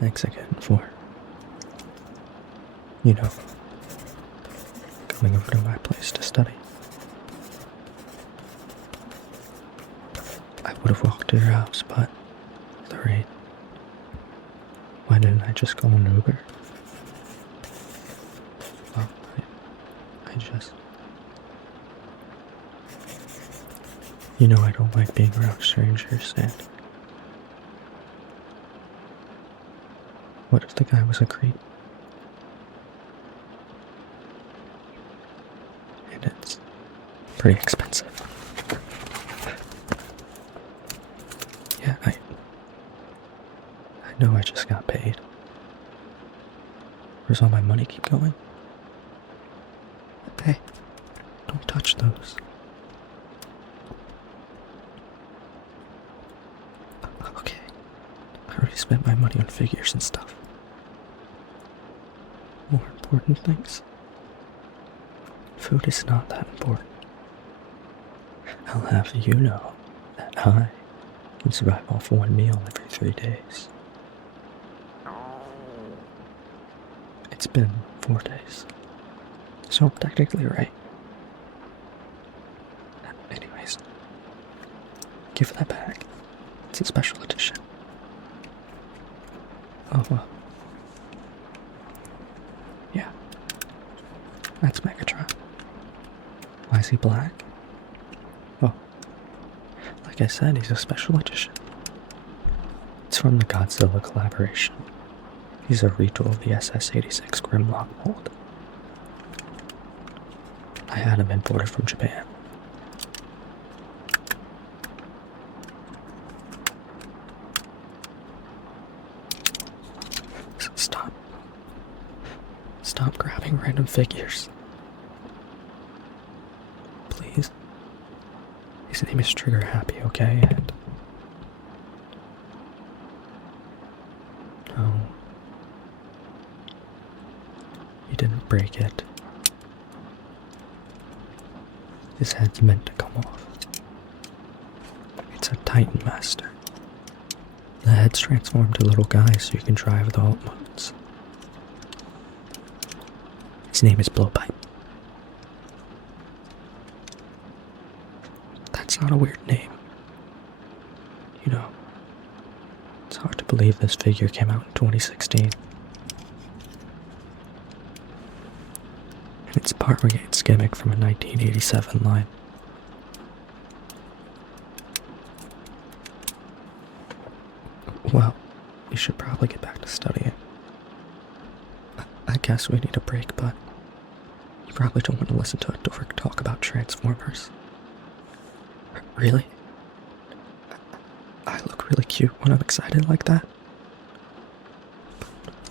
Thanks again for, coming over to my place to study. I would have walked to your house, but the rain. Why didn't I just go on Uber? Well, I just... I don't like being around strangers, and... What if the guy was a creep? And it's pretty expensive. Yeah, I know I just got paid. Where's all my money keep going? Hey, don't touch those. Okay, I already spent my money on figures and stuff. More important things? Food is not that important. I'll have you know that I can survive off one meal every 3 days. It's been 4 days, so I'm technically right. Anyways, give that back. It's a special edition. Oh, yeah. That's Megatron. Why is he black? Oh, like I said, he's a special edition. It's from the Godzilla collaboration. He's a retool of the SS-86 Grimlock mold. I had him imported from Japan. Stop grabbing random figures. Please. His name is Trigger Happy, okay? And... No. You didn't break it. His head's meant to come off. It's a Titan Master. The head's transformed to little guys so you can drive the alt modes. His name is Blowpipe. That's not a weird name. It's hard to believe this figure came out in 2016. And it's part Regain's gimmick from a 1987 line. Well, we should probably get back to studying. I guess we need a break, but you probably don't want to listen to a dork talk about Transformers. Really? I look really cute when I'm excited like that.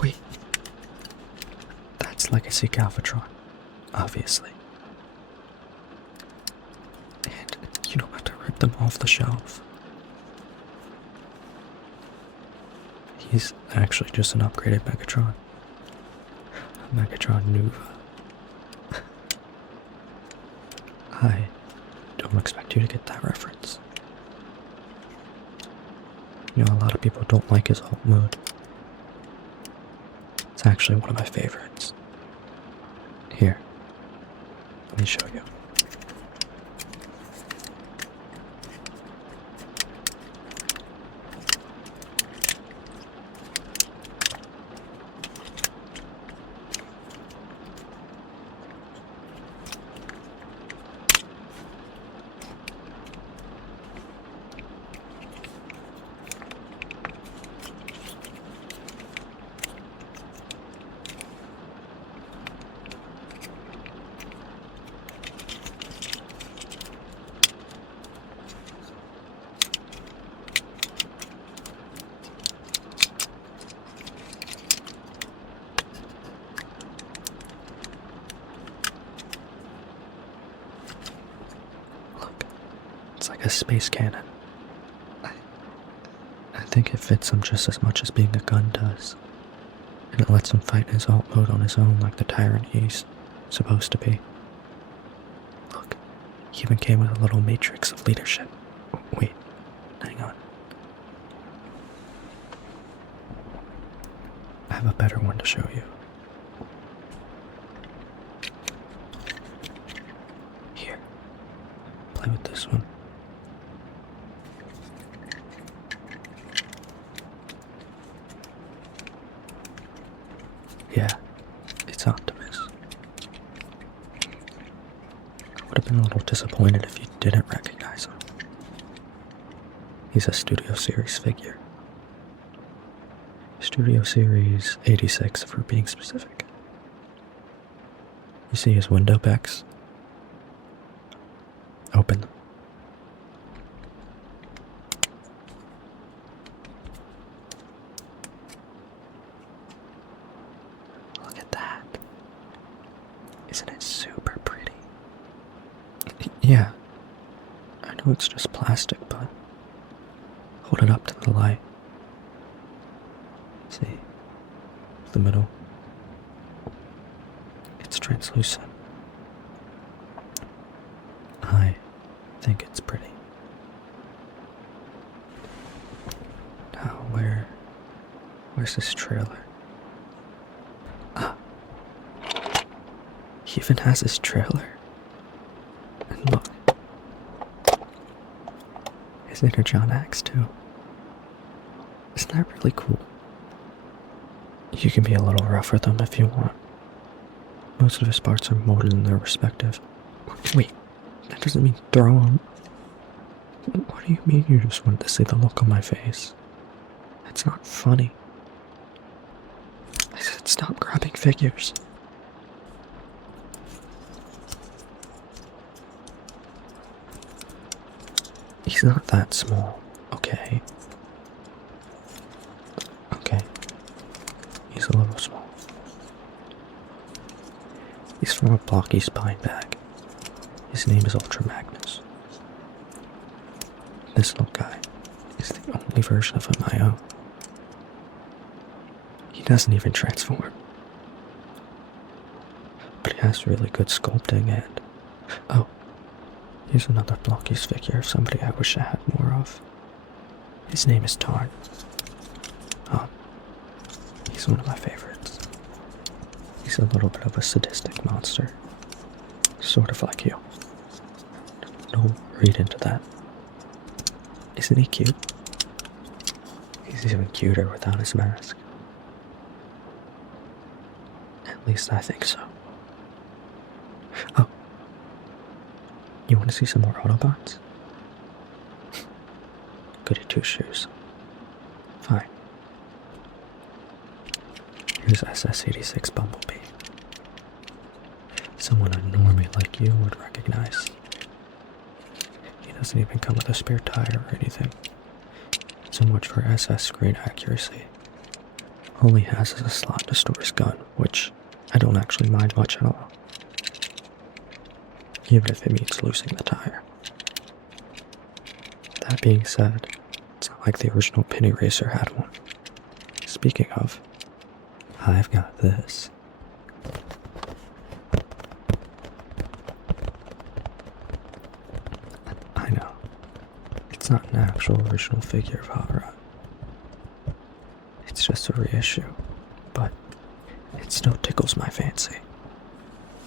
Wait. That's Legacy Galvatron, obviously. And you don't have to rip them off the shelf. He's actually just an upgraded Megatron. A Megatron Nuva. I don't expect you to get that reference. A lot of people don't like his alt mode. It's actually one of my favorites. Here, let me show you. Like a space cannon. I think it fits him just as much as being a gun does. And it lets him fight in his alt mode on his own like the tyrant he's supposed to be. Look, he even came with a little matrix of leadership. Wait, hang on. have a better one to show you. Here, play with this one. Yeah, it's Optimus. I would have been a little disappointed if you didn't recognize him. He's a Studio Series figure. Studio Series 86, if we're being specific. You see his window packs? Open them. Look at that. Isn't it super pretty? Yeah. I know it's just plastic, but hold it up to the light. See? The middle. It's translucent. I think it's pretty. Now, where's this trailer? Ah. He even has his trailer. And look. His inner John Axe, too. Isn't that really cool? You can be a little rough with them if you want. Most of his parts are molded in their respective. Wait, that doesn't mean throw them. What do you mean you just wanted to see the look on my face? That's not funny. I said stop grabbing figures. He's not that small, okay? Okay. He's a little small. He's from a blocky spine bag. His name is Ultra Magnus. This little guy is the only version of him I own. He doesn't even transform. But he has really good sculpting and... Oh, here's another Blockies figure of somebody I wish I had more of. His name is Tarn. He's one of my favorites. He's a little bit of a sadistic monster. Sort of like you. Don't read into that. Isn't he cute? He's even cuter without his mask. At least I think so. Oh. You want to see some more Autobots? Goody two shoes. Fine. Here's SS-86 Bumblebee. Someone a normie like you would recognize. He doesn't even come with a spare tire or anything. So much for SS screen accuracy. All he has is a slot to store his gun, which I don't actually mind much at all. Even if it means losing the tire. That being said, it's not like the original Penny Racer had one. Speaking of, I've got this. I know. It's not an actual original figure of Hot Rod. It's just a reissue, but it still tickles my fancy.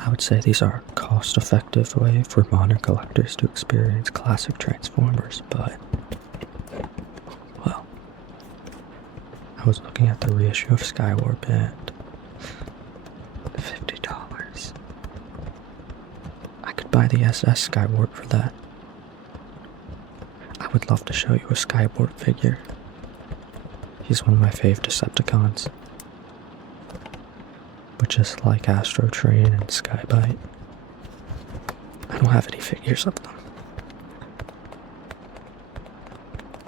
I would say these are a cost-effective way for modern collectors to experience classic Transformers, but, well, I was looking at the reissue of Skywarp and $50. I could buy the SS Skywarp for that. I would love to show you a Skywarp figure. He's one of my fave Decepticons. But just like Astro Train and Skybite, I don't have any figures of them.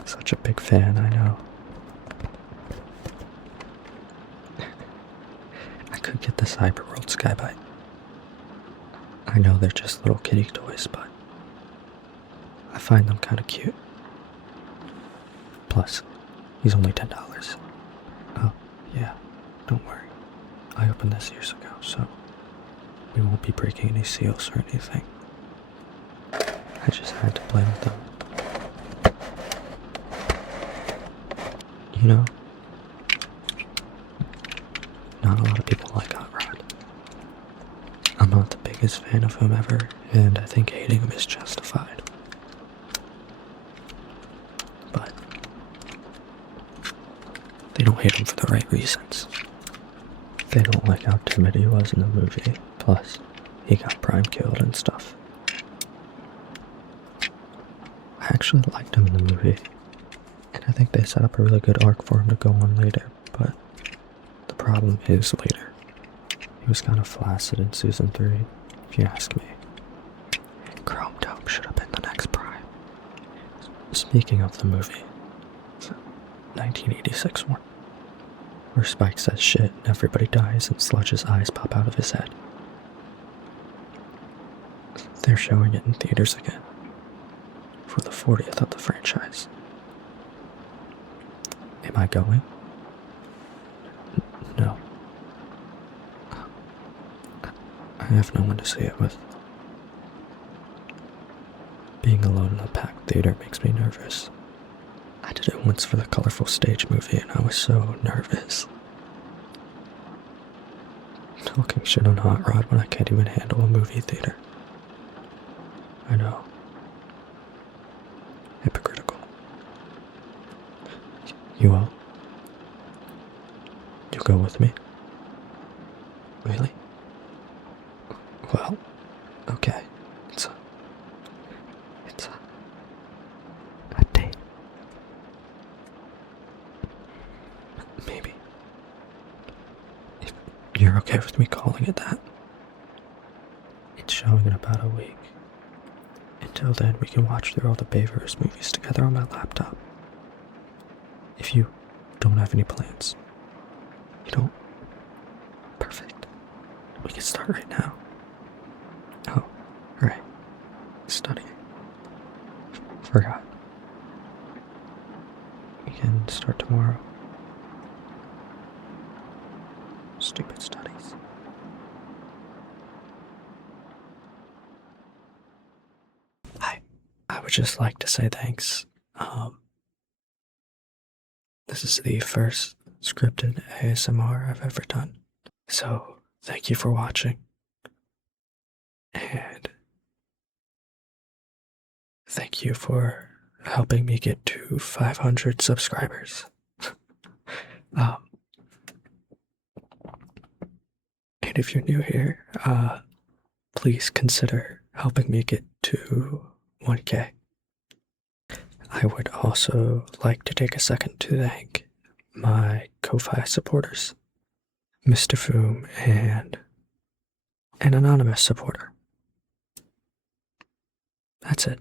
Such a big fan, I know. I could get the Cyberworld Skybite. I know they're just little kitty toys, but I find them kind of cute. Plus, he's only $10. Oh, yeah, don't worry. I opened this years ago, so we won't be breaking any seals or anything. I just had to play with them. You know, not a lot of people like Hot Rod. I'm not the biggest fan of whomever, and I think hating him is justified. But they don't hate him for the right reasons. They don't like how timid he was in the movie, plus he got Prime killed and stuff. I actually liked him in the movie, and I think they set up a really good arc for him to go on later, but the problem is later. He was kind of flaccid in season 3, if you ask me. Chrome Dope should have been the next Prime. Speaking of the movie, it's a 1986 one, where Spike says shit and everybody dies and Sludge's eyes pop out of his head. They're showing it in theaters again, for the 40th of the franchise. Am I going? No. I have no one to see it with. Being alone in a packed theater makes me nervous. I did it once for the Colorful Stage movie and I was so nervous. Talking shit on Hot Rod when I can't even handle a movie theater. I know. Hypocritical. You will? You'll go with me? Really? Well, okay. It's a date. Maybe. If you're okay with me calling it that. It's showing in about a week. Until then, we can watch through all the Bayverse movies together on my laptop. If you don't have any plans. You don't? Perfect. We can start right now. Oh, right. Studying. Forgot. We can start tomorrow. Stupid studies. Hi. I would just like to say thanks. This is the first scripted ASMR I've ever done. So, thank you for watching. And thank you for helping me get to 500 subscribers. And if you're new here, please consider helping me get to 1K. I would also like to take a second to thank my Ko-Fi supporters, Mr. Foom and an anonymous supporter. That's it.